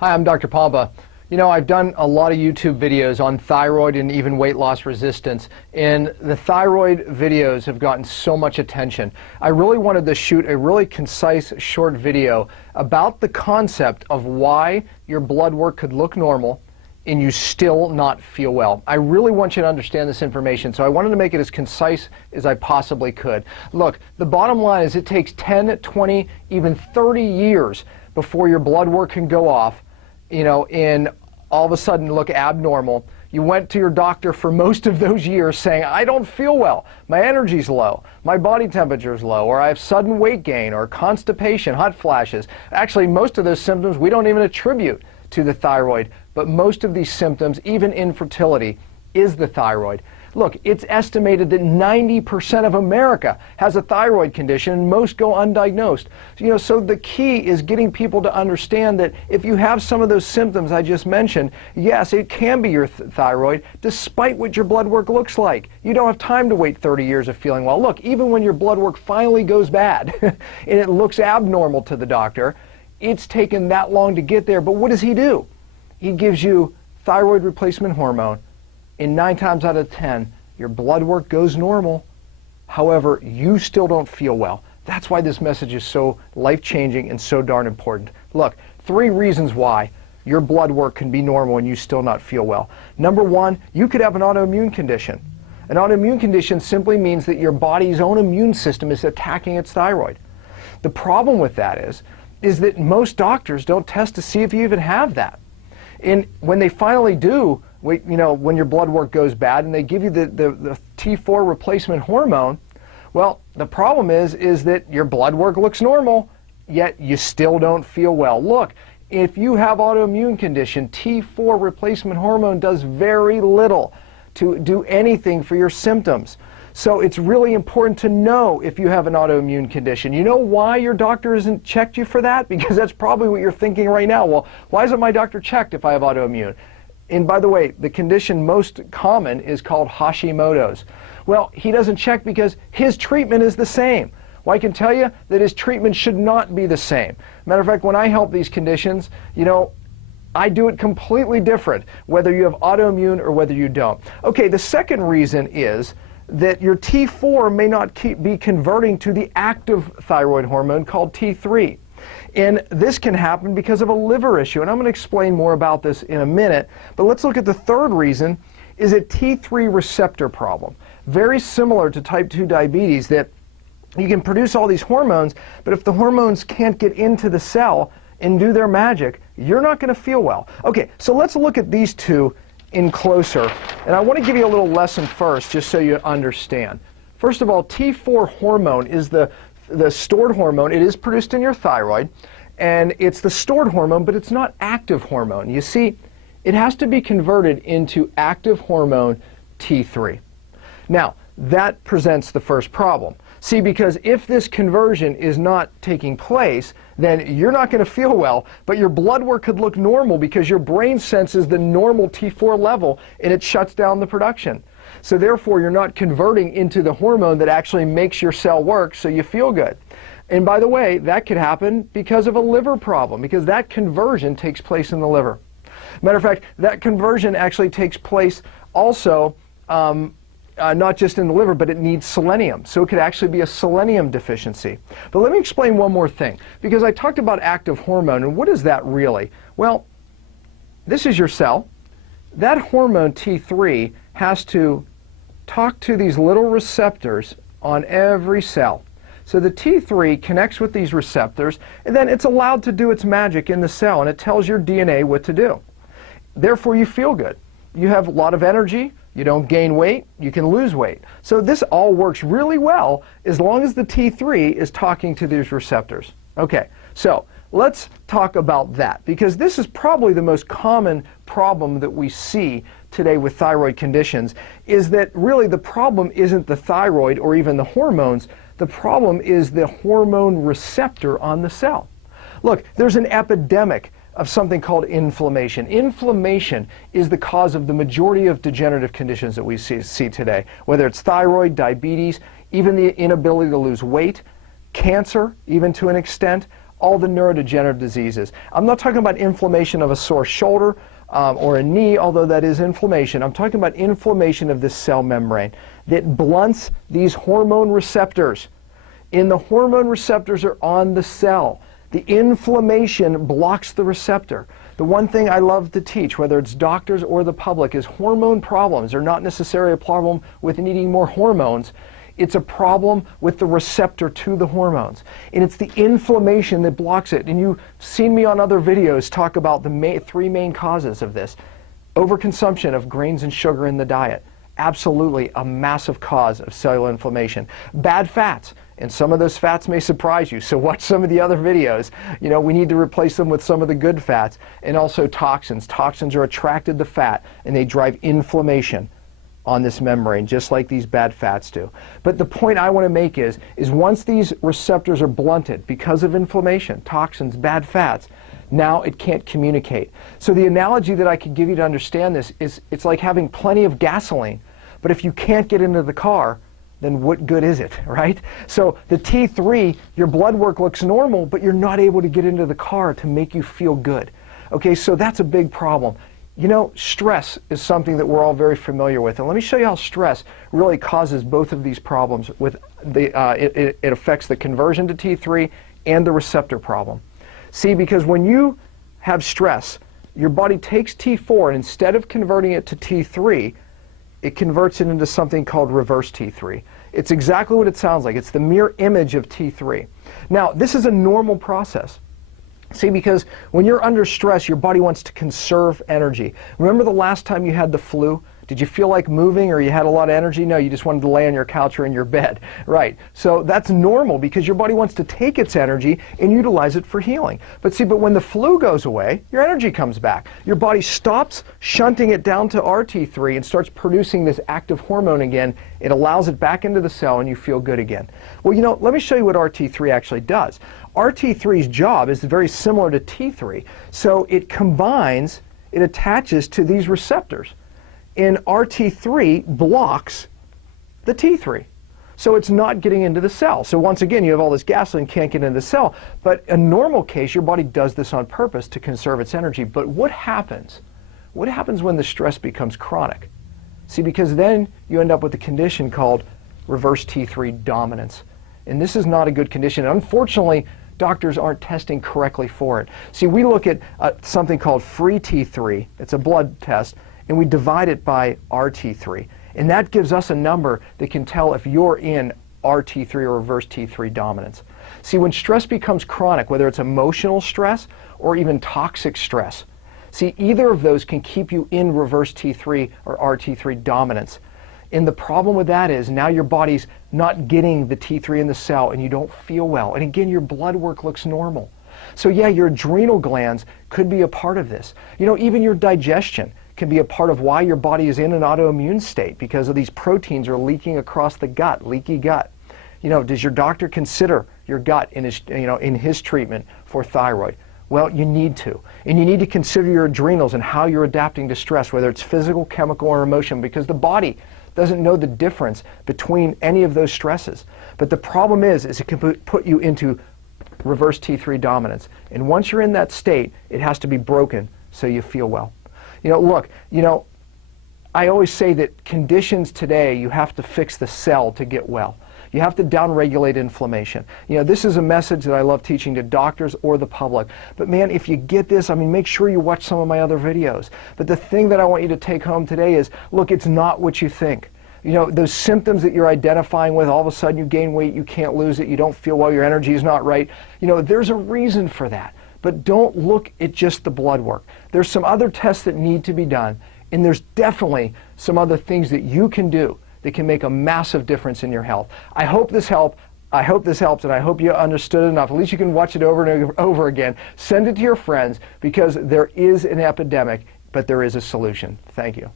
Hi, I'm Dr. Pompa. You know, I've done a lot of YouTube videos on thyroid and even weight loss resistance, and the thyroid videos have gotten so much attention. I really wanted to shoot a really concise, short video about the concept of why your blood work could look normal and you still not feel well. I really want you to understand this information, so I wanted to make it as concise as I possibly could. Look, the bottom line is it takes 10, 20, even 30 years before your blood work can go off, you know, and all of a sudden look abnormal. You went to your doctor for most of those years saying, I don't feel well, my energy's low, my body temperature's low, or I have sudden weight gain, or constipation, hot flashes. Actually, most of those symptoms we don't even attribute to the thyroid, but most of these symptoms, even infertility, is the thyroid. Look, it's estimated that 90% of America has a thyroid condition, and most go undiagnosed. So the key is getting people to understand that if you have some of those symptoms I just mentioned, yes, it can be your thyroid, despite what your blood work looks like. You don't have time to wait 30 years of feeling well. Look, even when your blood work finally goes bad and it looks abnormal to the doctor, it's taken that long to get there. But what does he do? He gives you thyroid replacement hormone. In 9 times out of 10, your blood work goes normal. However, you still don't feel well. That's why this message is so life-changing and so darn important. Look, 3 reasons why your blood work can be normal and you still not feel well. Number 1, you could have an autoimmune condition. An autoimmune condition simply means that your body's own immune system is attacking its thyroid. The problem with that is that most doctors don't test to see if you even have that. And when they finally do, when your blood work goes bad and they give you the T4 replacement hormone, well, the problem is that your blood work looks normal, yet you still don't feel well. Look, if you have autoimmune condition, T4 replacement hormone does very little to do anything for your symptoms. So it's really important to know if you have an autoimmune condition. You know why your doctor hasn't checked you for that? Because that's probably what you're thinking right now. Well, why isn't my doctor checked if I have autoimmune? And by the way, the condition most common is called Hashimoto's. Well, he doesn't check because his treatment is the same. Well, I can tell you that his treatment should not be the same. Matter of fact, when I help these conditions, I do it completely different, whether you have autoimmune or whether you don't. Okay, the second reason is that your T4 may not be converting to the active thyroid hormone called T3. And this can happen because of a liver issue, and I'm going to explain more about this in a minute. But let's look at the third reason, is a T3 receptor problem. Very similar to type 2 diabetes, that you can produce all these hormones, but if the hormones can't get into the cell and do their magic, you're not going to feel well. Okay, so let's look at these two in closer. And I want to give you a little lesson first, just so you understand. First of all, T4 hormone is the stored hormone. It is produced in your thyroid, and it's the stored hormone, but it's not active hormone. You see, it has to be converted into active hormone T3. Now, that presents the first problem. See, because if this conversion is not taking place, then you're not going to feel well, but your blood work could look normal because your brain senses the normal T4 level and it shuts down the production. So therefore, you're not converting into the hormone that actually makes your cell work so you feel good. And by the way, that could happen because of a liver problem, because that conversion takes place in the liver. Matter of fact, that conversion actually takes place also not just in the liver, but it needs selenium. So it could actually be a selenium deficiency. But let me explain one more thing, because I talked about active hormone, and what is that really? Well, this is your cell. That hormone T3 has to talk to these little receptors on every cell. So the T3 connects with these receptors, and then it's allowed to do its magic in the cell, and it tells your DNA what to do. Therefore, you feel good. You have a lot of energy. You don't gain weight, you can lose weight. So this all works really well as long as the T3 is talking to these receptors. Okay, so let's talk about that, because this is probably the most common problem that we see today with thyroid conditions, is that really the problem isn't the thyroid or even the hormones. The problem is the hormone receptor on the cell. Look, there's an epidemic of something called inflammation. Inflammation is the cause of the majority of degenerative conditions that we see today, whether it's thyroid, diabetes, even the inability to lose weight, cancer, even to an extent. all the neurodegenerative diseases. I'm not talking about inflammation of a sore shoulder or a knee, although that is inflammation. I'm talking about inflammation of this cell membrane that blunts these hormone receptors. And the hormone receptors are on the cell. The inflammation blocks the receptor. The one thing I love to teach, whether it's doctors or the public, is hormone problems are not necessarily a problem with needing more hormones. It's a problem with the receptor to the hormones. And it's the inflammation that blocks it. And you've seen me on other videos talk about the three main causes of this. Overconsumption of grains and sugar in the diet. Absolutely a massive cause of cellular inflammation. Bad fats. And some of those fats may surprise you. So watch some of the other videos. You know, we need to replace them with some of the good fats. And also toxins. Toxins are attracted to fat and they drive inflammation on this membrane, just like these bad fats do. But the point I want to make is once these receptors are blunted because of inflammation, toxins, bad fats, now it can't communicate. So the analogy that I could give you to understand this is it's like having plenty of gasoline, but if you can't get into the car, then what good is it, right? So the T3, your blood work looks normal, but you're not able to get into the car to make you feel good. Okay, so that's a big problem. You know, stress is something that we're all very familiar with. And let me show you how stress really causes both of these problems. It affects the conversion to T3 and the receptor problem. See, because when you have stress, your body takes T4 and instead of converting it to T3, it converts it into something called reverse T3. It's exactly what it sounds like. It's the mirror image of T3. Now, this is a normal process. See, because when you're under stress, your body wants to conserve energy. Remember the last time you had the flu? Did you feel like moving or you had a lot of energy? No, you just wanted to lay on your couch or in your bed. Right. So that's normal because your body wants to take its energy and utilize it for healing. But see, when the flu goes away, your energy comes back. Your body stops shunting it down to RT3 and starts producing this active hormone again. It allows it back into the cell and you feel good again. Well, you know, let me show you what RT3 actually does. RT3's job is very similar to T3. So it combines, it attaches to these receptors. And RT3 blocks the T3. So it's not getting into the cell. So once again, you have all this gasoline, can't get into the cell. But in a normal case, your body does this on purpose to conserve its energy. But what happens? What happens when the stress becomes chronic? See, because then you end up with a condition called reverse T3 dominance. And this is not a good condition. Unfortunately, doctors aren't testing correctly for it. See, we look at something called free T3. It's a blood test. And we divide it by RT3. And that gives us a number that can tell if you're in RT3 or reverse T3 dominance. See, when stress becomes chronic, whether it's emotional stress or even toxic stress, see, either of those can keep you in reverse T3 or RT3 dominance. And the problem with that is now your body's not getting the T3 in the cell and you don't feel well. And again, your blood work looks normal. So yeah, your adrenal glands could be a part of this. You know, even your digestion can be a part of why your body is in an autoimmune state because of these proteins are leaking across the gut, leaky gut. You know, does your doctor consider your gut in his treatment for thyroid? Well, you need to. And you need to consider your adrenals and how you're adapting to stress, whether it's physical, chemical, or emotion, because the body doesn't know the difference between any of those stresses. But the problem is it can put you into reverse T3 dominance. And once you're in that state, it has to be broken so you feel well. You know, look, you know, I always say that conditions today, you have to fix the cell to get well. You have to downregulate inflammation. You know, this is a message that I love teaching to doctors or the public. But man, if you get this, I mean, make sure you watch some of my other videos. But the thing that I want you to take home today is, look, it's not what you think. You know, those symptoms that you're identifying with, all of a sudden you gain weight, you can't lose it, you don't feel well, your energy is not right. You know, there's a reason for that. But don't look at just the blood work. There's some other tests that need to be done, and there's definitely some other things that you can do that can make a massive difference in your health. I hope this helps. I hope this helps, and I hope you understood it enough. At least you can watch it over and over again. Send it to your friends because there is an epidemic, but there is a solution. Thank you.